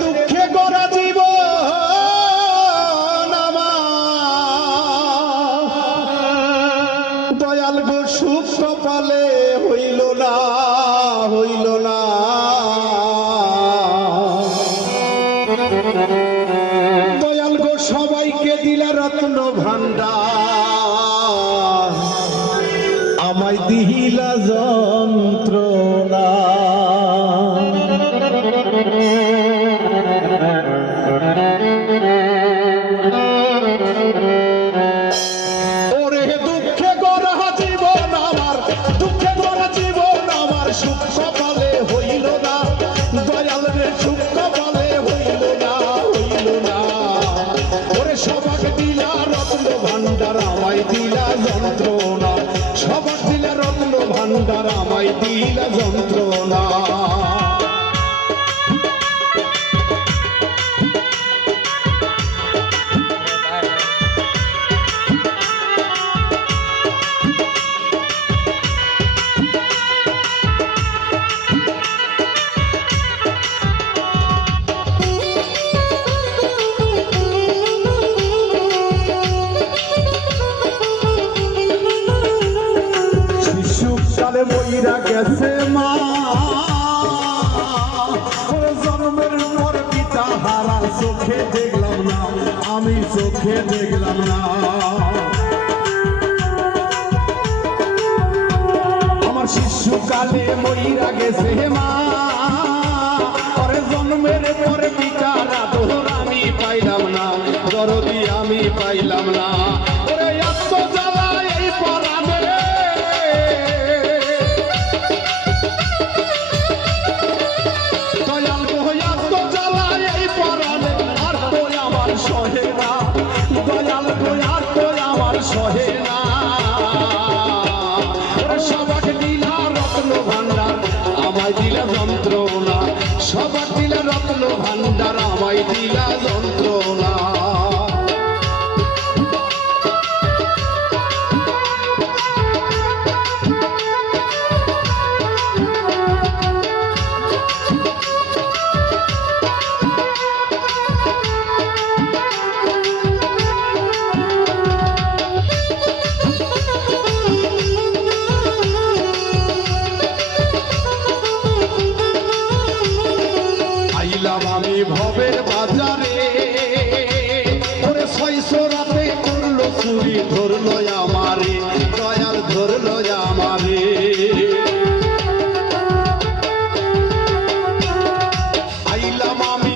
দুঃখে গড়া জীবন দয়াল গো সুখ কপালে হইল না হইল না। দয়াল গো সবাইকে দিলা রত্ন ভান্ডার আমায় দিলা যন্ত্রণা। ওরে দুঃখে গড়া জীবন আমার দুঃখে গড়া জীবন আমার সুখ কপালে হইল না। দয়াল রে সুখ কপালে হইল না হইল না। ওরে সবাকে দিলা রত্ন ভান্ডার আমায় দিলা যন্ত্রণা। সবাক দিলা রত্ন ভান্ডার আমায় দিলা যন্ত্রণা। শিশুকালে মইরা গেছে মা জন্মের পর পিতা হারা চোখে দেখলাম না আমি চোখে দেখলাম না। আমার শিশুকালে মইরা গেছে মা জন্মের পর পিতা আদর আমি পাইলাম না দরদি আমি পাইলাম না। ওরে এত জ্বালা এই পরাণে দয়াল গো এত জ্বালা এই পরাণে আর তো আমার সহে না। দয়াল গো আর তো আমার সহে না। ওরে সবাক দিলা রত্ন ভান্ডার আমায় দিলা যন্ত্রণা। সবাক দিলা রত্ন ভান্ডার আমায় দিলা যন্ত্রণা। আইলাম আমি ভবের